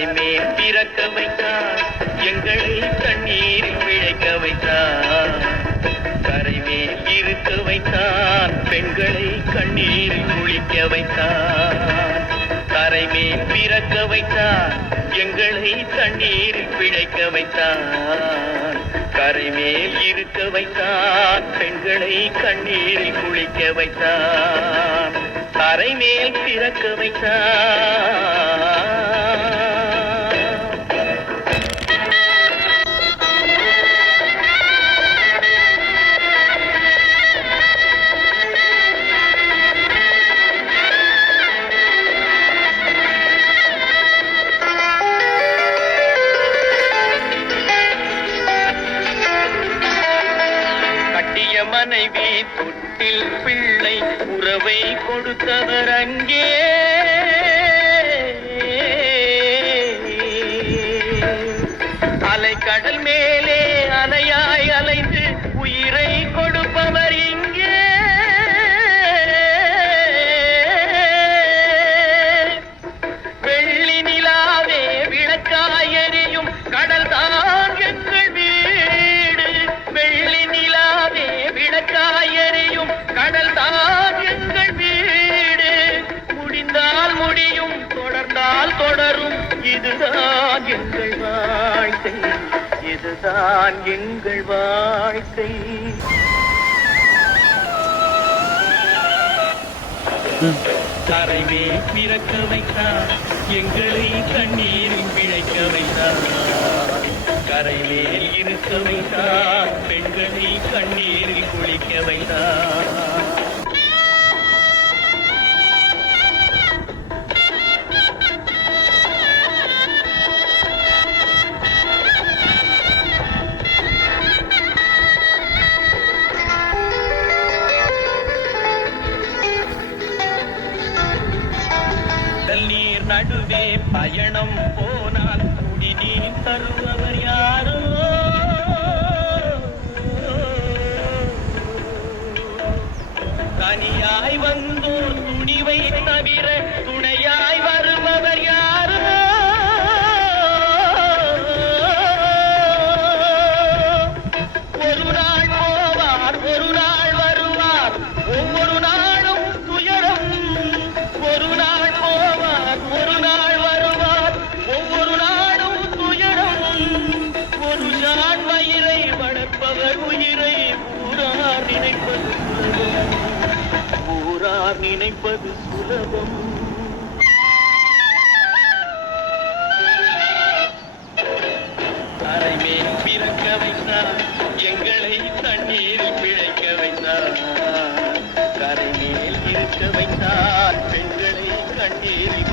கரை மேல் பிறக்க வைத்தார். எங்களை தண்ணீரில் விழைக்க வைத்தார். கரை மேல் இருக்க வைத்தார். பெண்களை கண்ணீரில் குளிக்க வைத்தார். கரை மேல் பிறக்க வைத்தார். எங்களை தண்ணீரில் பிழைக்க வைத்தார். கரை மேல் இருக்க வைத்தார். பெண்களை கண்ணீரில் குளிக்க வைத்தார். கரை மேல் பிறக்க வைத்தார். தொட்டில் பிள்ளை உறவை கொடுத்தவர் அங்கே. அலைக்கடல் இதுதான் எங்கள் வாழ்க்கை. இதுதான் எங்கள் வாழ்க்கை. தரைவே பிறக்க வைத்தார். எங்களை கண்ணீரில் பிழைக்க வைத்தார். கரையிலே இருக்க வைத்தார். பெண்களை கண்ணீரில் குளிக்க வைத்தார். நடுவே பயணம் போனால் குடிநீர் தருபவர் யாரோ? தனியாய் வந்தோர் துணிவை தவிர துணை ஊரார் நினைப்பது சுலபம். அரை பிறக்க வைத்தார் எங்களை தண்ணீரில் பிழைக்க வைத்தார். கரை மேல் இருக்க வைத்தார் பெண்களை கண்ணீரில்